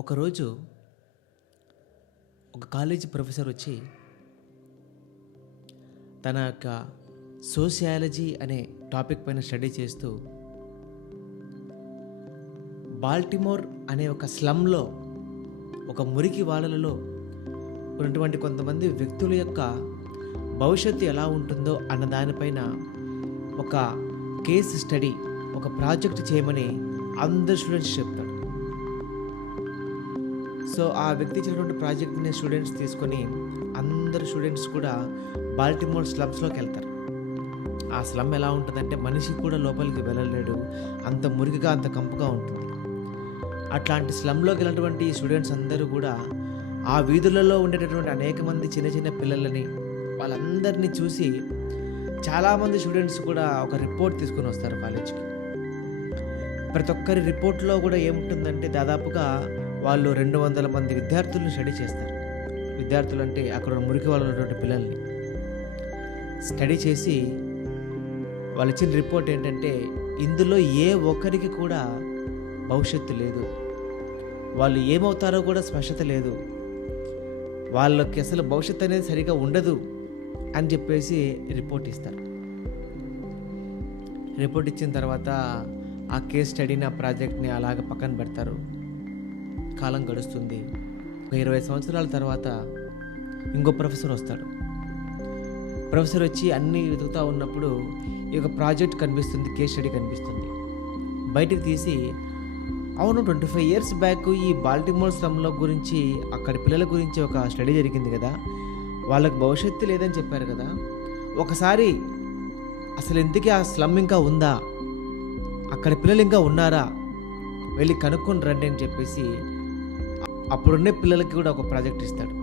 ఒకరోజు ఒక college professor వచ్చి తన యొక్క సోషియాలజీ అనే టాపిక్ పైన స్టడీ చేస్తూ బాల్టిమోర్ అనే ఒక స్లమ్లో ఒక మురికి వాడలలో ఉన్నటువంటి కొంతమంది వ్యక్తుల యొక్క భవిష్యత్తు ఎలా ఉంటుందో అన్న దానిపైన ఒక కేస్ స్టడీ, ఒక ప్రాజెక్ట్ చేయమని అందరు స్టూడెంట్స్ చెప్తాడు. సో ఆ వ్యక్తి ఇచ్చినటువంటి ప్రాజెక్ట్ని స్టూడెంట్స్ తీసుకొని అందరు స్టూడెంట్స్ కూడా బాల్టిమోర్ స్లమ్స్లోకి వెళ్తారు. ఆ స్లమ్ ఎలా ఉంటుందంటే మనిషి కూడా లోపలికి వెళ్ళలేడు, అంత మురికిగా అంత కంపుగా ఉంటుంది. అట్లాంటి స్లమ్లోకి వెళ్ళినటువంటి స్టూడెంట్స్ అందరూ కూడా ఆ వీధులలో ఉండేటటువంటి అనేక మంది చిన్న చిన్న పిల్లలని వాళ్ళందరినీ చూసి చాలామంది స్టూడెంట్స్ కూడా ఒక రిపోర్ట్ తీసుకొని వస్తారు కాలేజ్కి. ప్రతి ఒక్కరి రిపోర్ట్లో కూడా ఏముంటుందంటే దాదాపుగా వాళ్ళు 200 మంది విద్యార్థులను స్టడీ చేస్తారు. విద్యార్థులు అంటే అక్కడ మురికి వాళ్ళు ఉన్నటువంటి పిల్లల్ని స్టడీ చేసి వాళ్ళు ఇచ్చిన రిపోర్ట్ ఏంటంటే ఇందులో ఏ ఒక్కరికి కూడా భవిష్యత్తు లేదు, వాళ్ళు ఏమవుతారో కూడా స్పష్టత లేదు, వాళ్ళకి అసలు భవిష్యత్తు అనేది సరిగా ఉండదు అని చెప్పేసి రిపోర్ట్ ఇస్తారు. రిపోర్ట్ ఇచ్చిన తర్వాత ఆ కేస్ స్టడీని, ఆ ప్రాజెక్ట్ని అలాగ పక్కన పెడతారు. కాలం గడుస్తుంది. 20 సంవత్సరాల తర్వాత ఇంకో ప్రొఫెసర్ వస్తాడు. ప్రొఫెసర్ వచ్చి అన్నీ వెతుకుతూ ఉన్నప్పుడు ఈ యొక్క ప్రాజెక్ట్ కనిపిస్తుంది, కేస్ స్టడీ కనిపిస్తుంది. బయటకు తీసి అవును 25 ఇయర్స్ బ్యాక్ ఈ బాల్టిమోర్ స్లమ్ల గురించి, అక్కడి పిల్లల గురించి ఒక స్టడీ జరిగింది కదా, వాళ్ళకి భవిష్యత్తు లేదని చెప్పారు కదా, ఒకసారి అసలు ఎందుకు ఆ స్లమ్ ఇంకా ఉందా, అక్కడ పిల్లలు ఇంకా ఉన్నారా, వెళ్ళి కనుక్కొని రండి అని చెప్పేసి అప్పుడున్నే పిల్లలకి కూడా ఒక ప్రాజెక్ట్ ఇస్తాడు.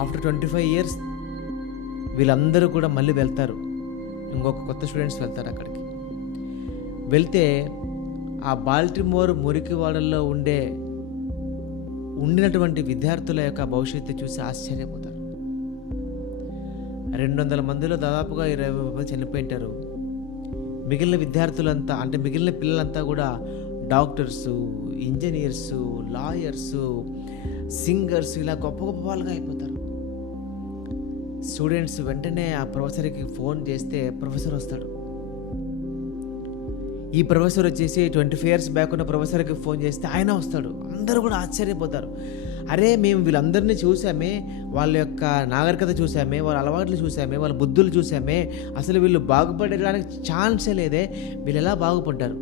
ఆఫ్టర్ 25 ఇయర్స్ వీళ్ళందరూ కూడా మళ్ళీ వెళ్తారు. ఇంకొక కొత్త స్టూడెంట్స్ వెళ్తారు అక్కడికి. వెళ్తే ఆ బాల్టిమోర్ మురికివాడల్లో ఉండినటువంటి విద్యార్థుల యొక్క భవిష్యత్తు చూసి ఆశ్చర్యపోతారు. 200 మందిలో దాదాపుగా 20 మంది చనిపోయింటారు. మిగిలిన విద్యార్థులంతా అంటే మిగిలిన పిల్లలంతా కూడా డాక్టర్సు, ఇంజనీర్సు, లాయర్సు, సింగర్స్ ఇలా గొప్ప గొప్ప వాళ్ళుగా అయిపోతారు. స్టూడెంట్స్ వెంటనే ఆ ప్రొఫెసర్కి ఫోన్ చేస్తే ప్రొఫెసర్ వస్తాడు. ఈ ప్రొఫెసర్ వచ్చేసి 25 ఇయర్స్ బ్యాక్ ఉన్న ప్రొఫెసర్కి ఫోన్ చేస్తే ఆయన వస్తాడు. అందరూ కూడా ఆశ్చర్యపోతారు. అరే మేము వీళ్ళందరినీ చూసామే, వాళ్ళ యొక్క నాగరికత చూసామే, వాళ్ళ అలవాట్లు చూసామే, వాళ్ళ బుద్ధులు చూసామే, అసలు వీళ్ళు బాగుపడడానికి ఛాన్సే లేదే, వీళ్ళు ఎలా బాగుపడ్డారు,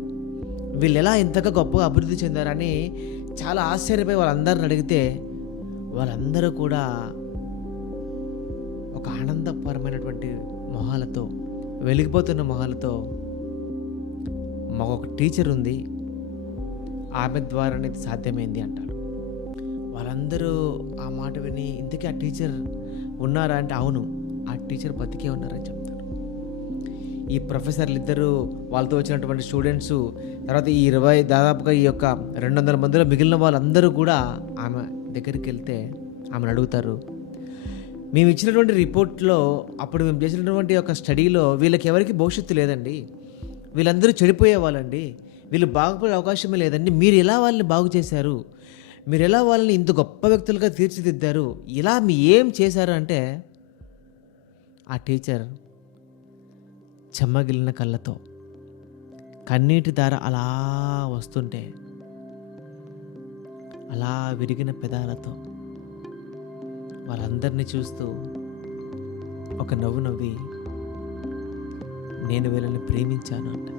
వీళ్ళు ఎలా ఇంతగా గొప్పగా అభివృద్ధి చెందారని చాలా ఆశ్చర్యపోయి వాళ్ళందరిని అడిగితే వాళ్ళందరూ కూడా ఒక ఆనందపరమైనటువంటి మొహాలతో, వెలిగిపోతున్న మొహాలతో మాకు ఒక టీచర్ ఉంది, ఆమె ద్వారానే ఇది సాధ్యమైంది అంటాడు. వాళ్ళందరూ ఆ మాట విని ఇంతకీ ఆ టీచర్ ఉన్నారా అంటే అవును, ఆ టీచర్ బతికే ఉన్నారని చెప్తారు. ఈ ప్రొఫెసర్లు ఇద్దరు, వాళ్ళతో వచ్చినటువంటి స్టూడెంట్స్, తర్వాత ఈ దాదాపుగా ఈ యొక్క 200 మందిలో మిగిలిన వాళ్ళందరూ కూడా ఆమె దగ్గరికి వెళ్తే ఆమెను అడుగుతారు, మేము ఇచ్చినటువంటి రిపోర్ట్లో, అప్పుడు మేము చేసినటువంటి ఒక స్టడీలో వీళ్ళకి ఎవరికి భవిష్యత్తు లేదండి, వీళ్ళందరూ చెడిపోయే వాళ్ళండి, వీళ్ళు బాగుపడే అవకాశమే లేదండి, మీరు ఎలా వాళ్ళని బాగు చేశారు, మీరు ఎలా వాళ్ళని ఇంత గొప్ప వ్యక్తులుగా తీర్చిదిద్దారు, ఇలా మీ ఏం చేశారు అంటే ఆ టీచర్ చెమ్మగిలిన కళ్ళతో, కన్నీటి ధార అలా వస్తుంటే అలా విరిగిన పెదాలతో వాళ్ళందరినీ చూస్తూ ఒక నవ్వు నవ్వి నేను వీళ్ళని ప్రేమించాను అంట.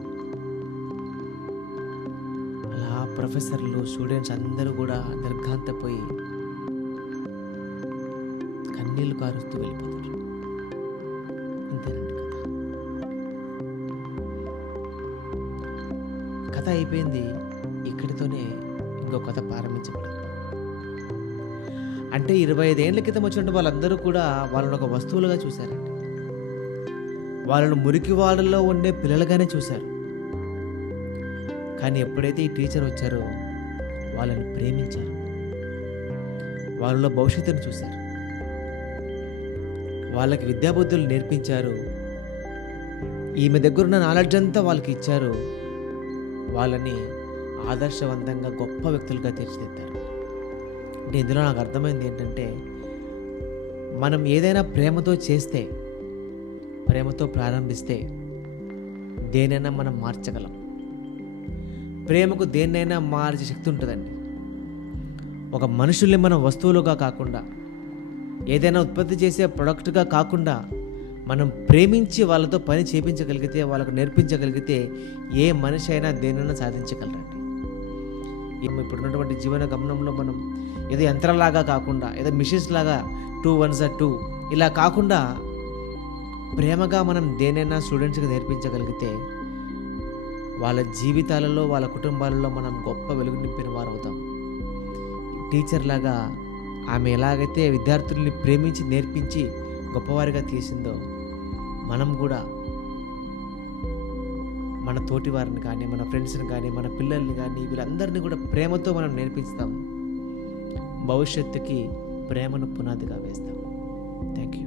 అలా ప్రొఫెసర్లు, స్టూడెంట్స్ అందరూ కూడా నిర్ఘాంతపోయి కన్నీళ్లు కారుస్తూ వెళ్ళిపోతారు. ఇంతేనండి కథ అయిపోయింది. ఇక్కడితోనే ఇంకో కథ ప్రారంభించబడింది. అంటే 25 ఏళ్ల క్రితం వచ్చినట్టు వాళ్ళందరూ కూడా వాళ్ళని ఒక వస్తువులుగా చూశారండి. వాళ్ళను మురికి వాళ్ళల్లో ఉండే పిల్లలుగానే చూశారు. కానీ ఎప్పుడైతే ఈ టీచర్ వచ్చారో వాళ్ళని ప్రేమించారు, వాళ్ళలో భవిష్యత్తును చూశారు, వాళ్ళకి విద్యాబుద్ధులు నేర్పించారు, ఈమె దగ్గరున్న నాలెడ్జ్ అంతా వాళ్ళకి ఇచ్చారు. వాళ్ళని ఆదర్శవంతంగా గొప్ప వ్యక్తులుగా తీర్చిదిద్దారు. అంటే ఇందులో నాకు అర్థమైంది ఏంటంటే, మనం ఏదైనా ప్రేమతో చేస్తే, ప్రేమతో ప్రారంభిస్తే దేనైనా మనం మార్చగలం. ప్రేమకు దేన్నైనా మార్చే శక్తి ఉంటుందండి. ఒక మనుషుల్ని మనం వస్తువులుగా కాకుండా, ఏదైనా ఉత్పత్తి చేసే ప్రొడక్ట్గా కాకుండా, మనం ప్రేమించి వాళ్ళతో పని చేయించగలిగితే, వాళ్ళకు నేర్పించగలిగితే ఏ మనిషి అయినా దేనైనా సాధించగలరండి. ఇప్పుడున్నటువంటి జీవన గమనంలో మనం ఏదో యంత్రంలాగా కాకుండా, ఏదో మిషన్స్ లాగా 2 1 2 ఇలా కాకుండా ప్రేమగా మనం దేనైనా స్టూడెంట్స్కి నేర్పించగలిగితే వాళ్ళ జీవితాలలో, వాళ్ళ కుటుంబాలలో మనం గొప్ప వెలుగు నింపిన వారు అవుతాం. టీచర్ లాగా ఆమె ఎలాగైతే విద్యార్థుల్ని ప్రేమించి నేర్పించి గొప్పవారిగా తీసిందో, మనం కూడా మన తోటి వారిని కానీ, మన ఫ్రెండ్స్ని కానీ, మన పిల్లల్ని కానీ, వీళ్ళందరినీ కూడా ప్రేమతో మనం నేర్పిస్తాం. భవిష్యత్తుకి ప్రేమను పునాదిగా వేస్తాం. Thank you.